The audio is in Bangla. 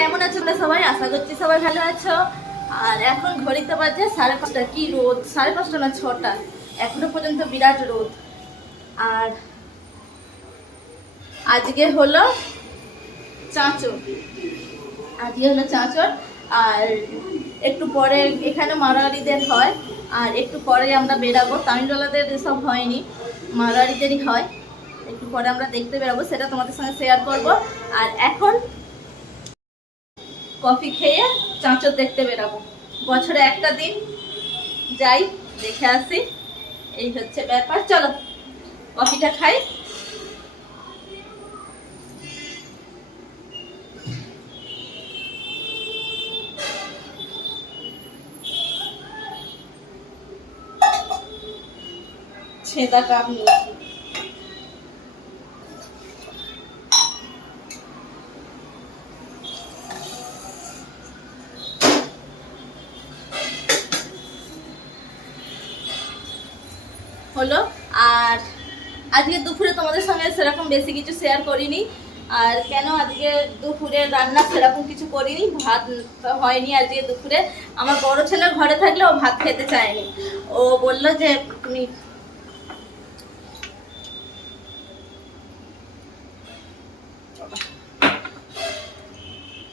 কেমন আছো তোমরা সবাই? আশা করছি সবাই ভালো আছো। আর এখন ঘড়িতে বাজে 5:30। কি রোদ! 5:30 না 6টা, এখনো পর্যন্ত বিরাট রোদ। আর আজকে হলো চাঁচর, আর একটু পরে এখানে মারোয়ারিদের হয়, আর একটু পরে আমরা বেরাবো। তামিলওয়ালাদের এসব হয়নি, মারোয়ারিদেরই হয়। একটু পরে আমরা দেখতে বেরাবো, সেটা তোমাদের সঙ্গে শেয়ার করব। আর এখন কফি খেয়ে চাঁচর দেখতে বেরাবো। বছরে একটা দিন যাই, দেখে আসি, এই হচ্ছে ব্যাপার। চলো কফিটা খাই। ছেদা কাপ নিয়েছি। হলো। আর আজকে দুপুরে তোমাদের সঙ্গে সেরকম বেশি কিছু শেয়ার করিনি। আর কেন আজকে দুপুরে রান্না সেরকম কিছু করিনি, ভাত হয়নি আজকে দুপুরে। আমার বড় ছেলে ঘরে থাকলে ও ভাত খেতে চায়নি। ও বললো যে তুমি